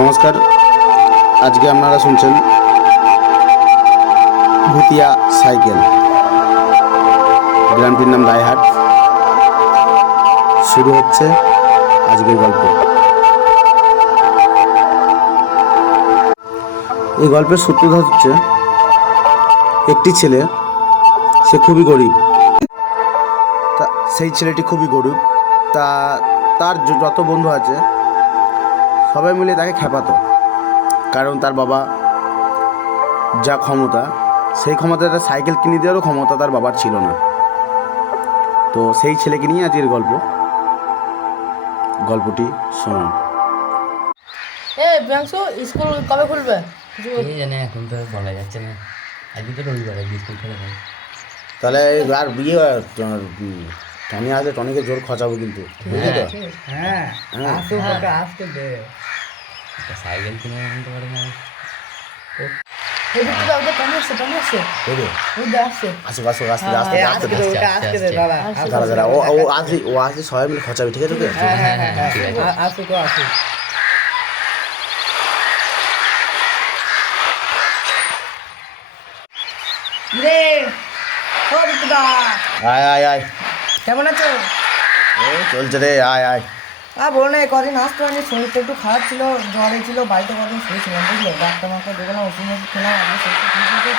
নমস্কার। আজকে আপনারা শুনছেন ভুতিয়া সাইকেল, গ্রামটির নাম রায়হাট। শুরু হচ্ছে আজকের গল্প। এই গল্পের সূত্রধার হচ্ছে একটি ছেলে, সে খুবই গরিব। সেই ছেলেটি খুবই গরিব। তার যত বন্ধু আছে সবাই মিলে তাকে খেপাতো, কারণ তার বাবা যা ক্ষমতা, সেই ক্ষমতাটা সাইকেল কিনে দেওয়ারও ক্ষমতা তার বাবার ছিল না। তো সেই ছেলেকে নিয়ে আজকের গল্পটি শুনুন। প্রিয়াংশু, স্কুল কবে খুলবে? জানে, এখন তো বলা যাচ্ছে না। আজকে তো রবিবার, স্কুল খুলে যাবে। তাহলে আর বিয়ে টনি আসলে টনিকে জোর খচাবো কিন্তু, বুঝলি তো? হ্যাঁ, আসতে দে। সাইকেল কিনে আনতে পারে না। ও আসলে সবাই মিলে খচাবি, ঠিক আছে? আয় আয় আয়, কেমন আছো? চলছে রে, আয় আয়। বলো না, কদিন আসতে পারিনি, শরীরটা একটু খারাপ ছিল, জ্বর ছিল, বাড়িতে কদিন শুয়েছিলাম, বুঝলে? ডাক্তার মাক্তার দেখলাম, ওষুধ ওষুধ খেলাম, আমার শরীরটা ঠিক হয়েছে।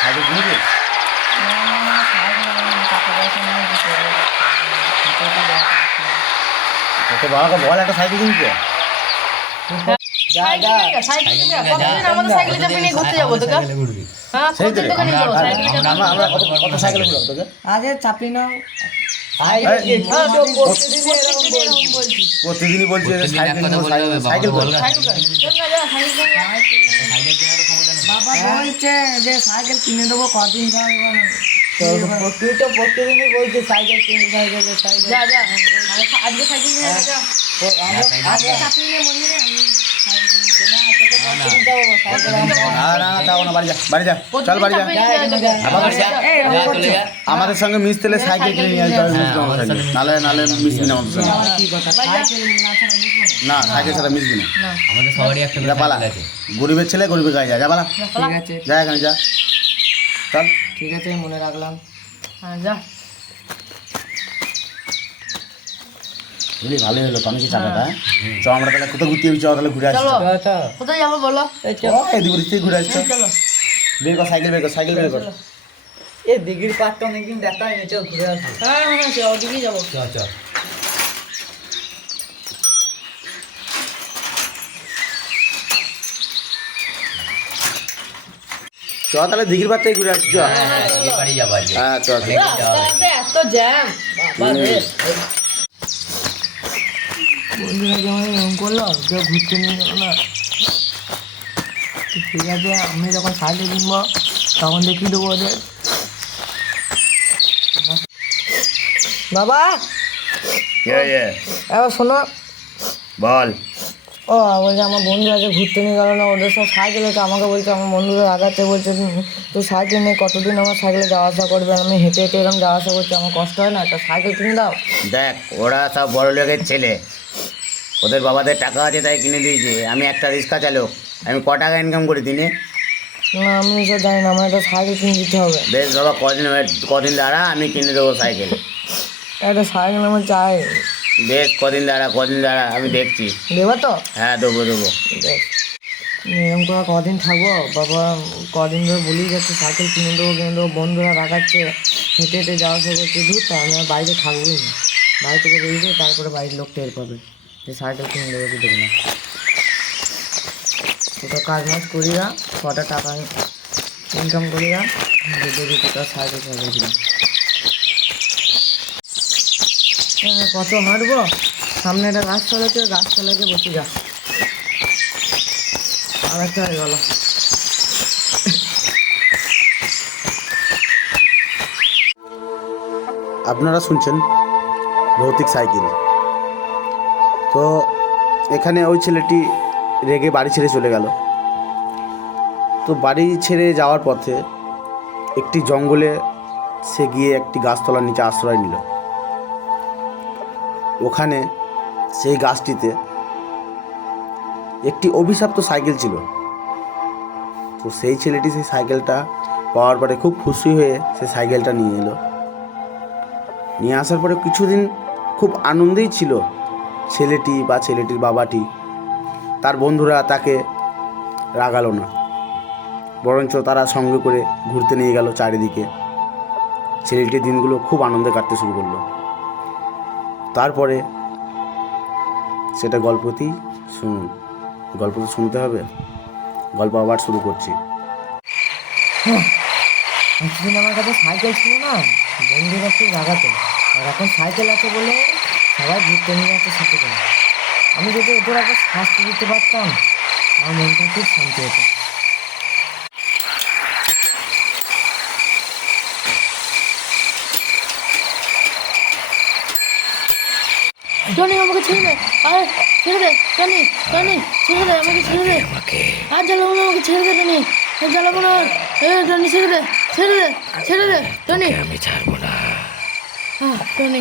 সাইকেল কিনবি? তোকে বাবাকে বল একটা সাইকেল কিনতে। প্রতিদিনই বলছি সাইকেল বাবা বলছে যে সাইকেল কিনে দেবো, কদিন তুই তো প্রত্যেকদিনই বলছি সাইকেল কিনে, আজকে সাইকেল কিনে আমাদের সঙ্গে মিশতে সাইকেল কিনে নিয়ে আসতে হবে, নালে নালে মিশবি না আমাদের সঙ্গে। না, সাইকেল ছাড়া মিশবি না। আমাদের সবারই একটা পালা আছে। গরিবের ছেলে গরিবের গায়ে যা পালা। ঠিক আছে, যা এখানে যা, চল। ঠিক আছে, মনে রাখলাম। যা। বুঝলি, ভালোই হলো টনিকে চাকাটা। চ আমরা তাহলে কোথাও ঘুরতে যাবি, চ তাহলে ঘুরে আসছি। কোথায় যাবো বলো? এদিক থেকে ঘুরে আসছি। বের কর সাইকেল, বের কর সাইকেল, বের কর। এই দিঘির পাড়টা অনেকদিন দেখা হয়নি, চল ঘুরে আসবো। হ্যাঁ, ওদিকেই যাবো। চল। চ তাহলে দিঘির পাড় থেকে ঘুরে আসছি। চ। হ্যাঁ চল। এত জ্যাম বন্ধুরা, যেমন এরকম করলো, কেউ ঘুরতে নিয়ে গেল না। ঠিক আছে, আমি যখন সাইকেল কিনবো তখন দেখিয়ে দেবো ওদের। বাবা, এবার শোনো, বল। বলছে আমার বন্ধুরা যে ঘুরতে নিয়ে গেল না, ওদের সব সাইকেল হচ্ছে, আমাকে বলছে আমার বন্ধুরা রাগাচ্ছে, বলছে তুই সাইকেল নিয়ে কতদিন আমার সাইকেলে যাওয়া আসা করবে, আমি হেঁটে হেঁটে এরকম যাওয়া আসা করছি, আমার কষ্ট হয় না, একটা সাইকেল কিনে দাও। দেখ, ওরা সব বড় লোকের ছেলে, ওদের বাবাদের টাকা আছে তাই কিনে দিয়েছে। আমি একটা রিক্সা চালক, আমি ক টাকা ইনকাম করি দিনে? না, আমি এসব জানি না, আমার একটা সাইকেল কিনে দিতে হবে। বেশ বাবা, কদিন দাঁড়া, আমি কিনে দেবো সাইকেল। একটা সাইকেল আমার চাই। বেশ কদিন দাঁড়া, আমি দেখছি। দেবো তো? হ্যাঁ, দেবো। বেশ, এরকম করে কদিন থাকবো? বাবা কদিন ধরে বলেই যাচ্ছে সাইকেল কিনে দেবো, বন্ধুরা রাখাচ্ছে, হেঁটে হেঁটে যাওয়া আসা করছে, দূর তো আমি আর বাড়িতে থাকবোই না। বাড়ি থেকে বেরিয়ে তারপরে বাড়ির লোক টের পাবে যে সাইকেল কিনে দেবো কি দেবো না। কোথাও কাজ মাজ করি না, কটা টাকা ইনকাম করি না, দেখি কোথাও সাইকেল দিলাম। কত হাঁটবো, সামনে একটা গাছ চলেছে, গাছ চলেছে, বসে যা। আর একটা হয়ে গেল। আপনারা শুনছেন ভৌতিক সাইকেল। তো এখানে ওই ছেলেটি রেগে বাড়ি ছেড়ে চলে গেল। তো বাড়ি ছেড়ে যাওয়ার পথে একটি জঙ্গলে সে গিয়ে একটি গাছতলার নিচে আশ্রয় নিল। ওখানে সেই গাছটিতে একটি অভিশপ্ত সাইকেল ছিল। তো সেই ছেলেটি সেই সাইকেলটা পাওয়ার পরে খুব খুশি হয়ে সেই সাইকেলটা নিয়ে এলো। নিয়ে আসার পরে কিছুদিন খুব আনন্দেই ছিল ছেলেটি বা ছেলেটির বাবাটি। তার বন্ধুরা তাকে রাগালো না, বরঞ্চ তারা সঙ্গে করে ঘুরতে নিয়ে গেল চারিদিকে। ছেলেটির দিনগুলো খুব আনন্দে কাটতে শুরু করলো। তারপরে সেটা গল্পতেই শুনুন, গল্প তো শুনতে হবে, গল্প আবার শুরু করছি। কিছুদিন আমার কাছে সাইকেল ছিল না, বন্ধুরা খুব রাগাতো, আর এখন সাইকেল আছে বলে সবাই ঘুরতে নিয়ে যাচ্ছে সাথে করে। আমি যদি ওদের আগে শাস্তি দিতে পারতাম, আমার মনটা খুব শান্তি হতো। টনি আমাকে ছেড়ে দে, আরে ছেড়ে দে টনি, টনি ছেড়ে দে, আমাকে ছেড়ে দে, আর জ্বালাবো না, আমাকে ছেড়ে দে টনি, জ্বালাবো না, টনি ছেড়ে দে, ছেড়ে দে, ছেড়ে দে টনি, আমি ছাড়বো না। টনি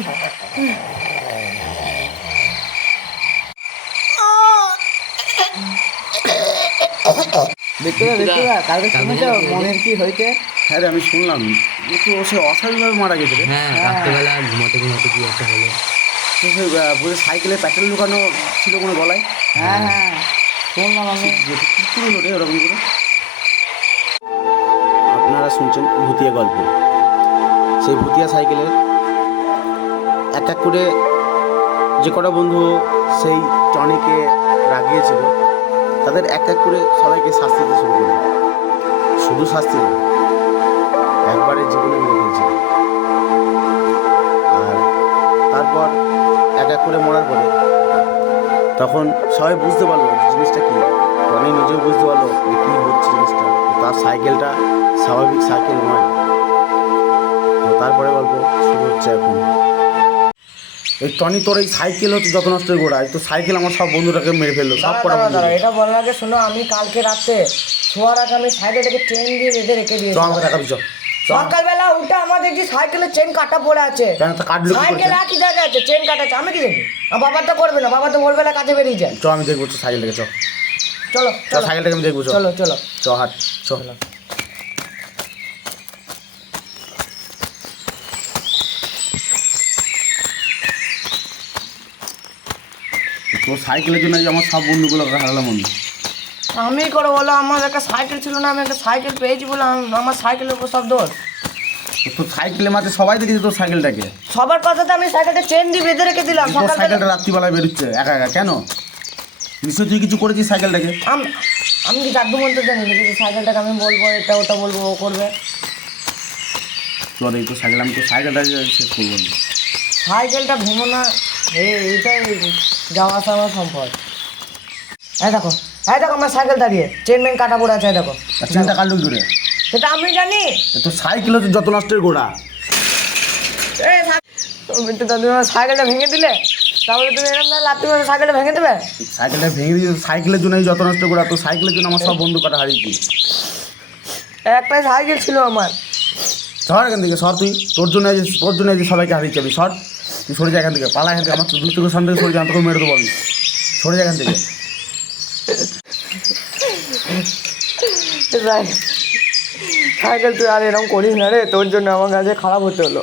দেখতে কালকে শুনেছ মনের কি হয়েছে? হ্যাঁ রে, আমি শুনলাম একটু সে অস্বাভাবিকভাবে মারা গেছে রে। হ্যাঁ, রাত্রেবেলা ঘুমাতে ঘুমাতে কি একটা হলো। তো সে বলে সাইকেলে পেট্রোল ঢুকানো ছিল কোনো গলায়। হ্যাঁ শুনলাম আমি। কী হলো রে ওরকম করে? আপনারা শুনছেন ভুতিয়া গল্প। সেই ভুতিয়া সাইকেলের এক এক করে যে কটা বন্ধু সেই টনিকে রাগিয়েছিল, তাদের এক এক করে সবাইকে শাস্তি দিতে শুরু করলো। শুধু শাস্তি না, একবারে জীবনে মেরে ফেলছিল। আর তারপর এক এক করে মরার পরে তখন সবাই বুঝতে পারলো জিনিসটা কী। টনি নিজেও বুঝতে পারলো যে কী হচ্ছে জিনিসটা। তার সাইকেলটা স্বাভাবিক সাইকেল নয়। তো তারপরে গল্প শুরু হচ্ছে এখন। এই টনি, তোর এই সাইকেল হচ্ছে যত নষ্ট গোড়া, তো সাইকেল আমার সব বন্ধুটাকে মেরে ফেললো, সব কটা বন্ধু। এটা বলার আগে শোনো, আমি কালকে রাতে শোয়ার আগে আমি সাইকেলটাকে চেন দিয়ে বেঁধে রেখে দিয়েছি। আমাকে দেখাবি চ। সকালবেলা উঠে আমার দেখছি সাইকেলের চেন কাটা পড়ে আছে। কেন তো কাটলো? সাইকেল একই জায়গায় আছে, চেন কাটা আছে, আমি কি দেখি? আমার বাবা তো করবে না, বাবা তো ভোরবেলা কাজে বেরিয়ে যায়। চ, আমি দেখবো তো সাইকেলটাকে। চ চলো চ, সাইকেলটাকে আমি দেখবো। চলো চলো চ, হাট চ। তোর সাইকেলের জন্য আমার সব বন্ধুগুলো হারালাম আমি। আমি করে বলো, আমার একটা সাইকেল ছিল না, আমি একটা সাইকেল পেয়েছি বলে আমার সাইকেলের উপর সব দোষ। তোর সাইকেলের মাঝে সবাই দেখেছি তোর সাইকেলটাকে। সবার কথাতে আমি সাইকেলটা চেন দিয়ে বেঁধে রেখে দিলাম। তোর সকালবেলা সাইকেলটা রাত্রিবেলায় বেরোচ্ছে একা একা কেন? নিশ্চয়ই তুই কিছু করেছিস সাইকেলটাকে। আমি কি জাদু মন্ত্র জানি না, কিন্তু সাইকেলটাকে আমি বলবো এটা ওটা বলবো, ও করবে। তোর এই তো সাইকেল, আমি তো সাইকেলটা শেষ করবো না। সাইকেলটা ভেঙো না, এইটাই যাওয়া আসা আমার সম্পদ। হ্যাঁ দেখো, হ্যাঁ দেখো আমার সাইকেল দাঁড়িয়ে চেন মেন কাটা পড়ে আছে, দেখো। চেনটা কাটলো কি করে? সেটা আমি জানি। তোর সাইকেল হচ্ছে যত নষ্টের গোড়া। তুমি আমার সাইকেলটা ভেঙে দিলে, তাহলে তুমি এরকম না লাত্তি মেরে সাইকেলটা ভেঙে দেবে? সাইকেলটা ভেঙে দিয়ে সাইকেলের জন্য যত নষ্ট গোড়া, তোর সাইকেলের জন্য আমার সব বন্ধু কাটা হারিয়েছি। একটাই সাইকেল ছিল আমার। সর এখান থেকে, সর তুই। তোর জন্য সবাইকে হারিয়েছি আমি। সর তুই, সরে যা এখান থেকে, পালা এখান থেকে। আমার দূর থেকে সামনে থেকে সরে যা, তোকে মেরে দেবো আমি। সরে যা এখান থেকে। সাইকেল তুই আর এরকম করিস না রে, তোর জন্য আমার কাছে খারাপ হতে হলো।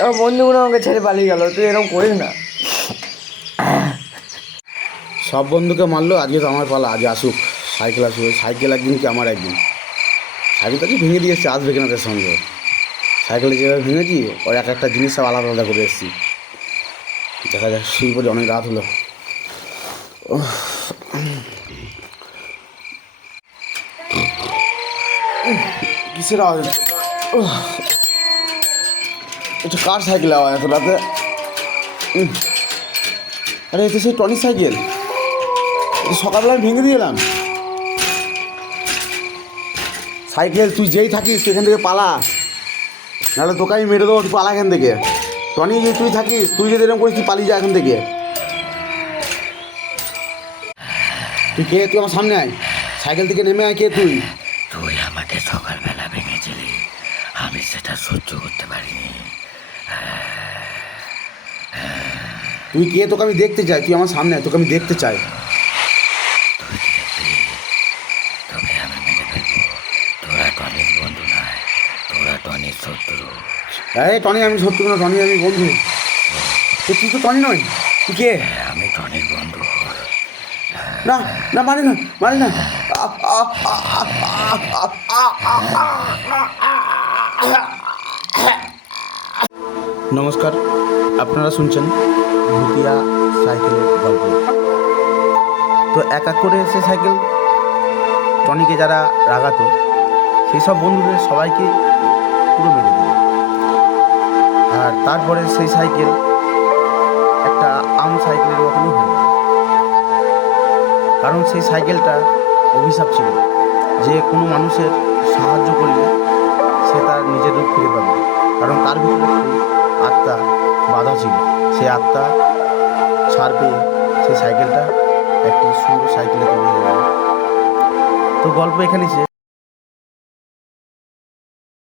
আমার বন্ধুগুলো আমাকে ছেড়ে পালিয়ে গেল, তুই এরকম করিস না। সব বন্ধুকে মারলো, আজকে তো আমার পালা। আজ আসুক, সাইকেল আসুক। সাইকেল একদিন কি আমার একদিন। সাইকেলটাকে ভেঙে দিয়ে এসছি, আসবে কিনা তার সঙ্গে। সাইকেলে যেভাবে ভেঙেছি, ওর এক একটা জিনিস সব আলাদা আলাদা করে এসেছি। দেখা যাক, শুয়ে পড়ে, অনেক রাত হলো। কিসের আওয়াজ? এটা কার সাইকেল আওয়াজ এত রাতে? আরে এটা সেই টনির সাইকেল। সকালবেলা আমি ভেঙে দিয়ে এলাম সাইকেল। তুই যেই থাকিস সেখান থেকে পালা, নাহলে তোকে আমি মেরে দেবো। তুই পালা এখান থেকে। টনি, যে তুই থাকিস, তুই যদি এরকম করিস, তুই পালিয়ে যা এখান থেকে। তুই কে? তুই আমার সামনে আয়, সাইকেল থেকে নেমে আয়। কে তুই? তুই আমাকে সকালবেলা ভেঙেছিলি, আমি সেটা সহ্য করতে পারিনি। তুই কে? তোকে আমি দেখতে চাই, তুই আমার সামনে আয়, তোকে আমি দেখতে চাই। তোকে আমি মেরে ফেলবো। তোরা টনির বন্ধু নয়, তোরা টনির শত্রু। এই টনি, আমি শত্রু না, টনি আমি বন্ধু। তুই তো টনি নয়, তুই কে? আমি টনির বন্ধু। না না, মারি না, মারি না। নমস্কার, আপনারা শুনছেন ভুতিয়া সাইকেলের গল্প। তো এক এক করে সে সাইকেল টনিকে যারা রাগাতো সেই সব বন্ধুদের সবাইকে পুরো মেরে দিল। আর তারপরে সেই সাইকেল একটা আম সাইকেলের মতনই হয়ে গেল। কারণ সেই সাইকেলটা অভিশাপ ছিল যে কোনো মানুষের সাহায্য করলে সে তার নিজের রূপ ফিরে পাবে। কারণ তার ভিতরে একটি আত্মা বাধা ছিল, সেই আত্মা ছাড় পেয়ে সেই সাইকেলটা একটি সুন্দর সাইকেলে তৈরি হয়ে গেল। তো গল্প এখানে শেষ।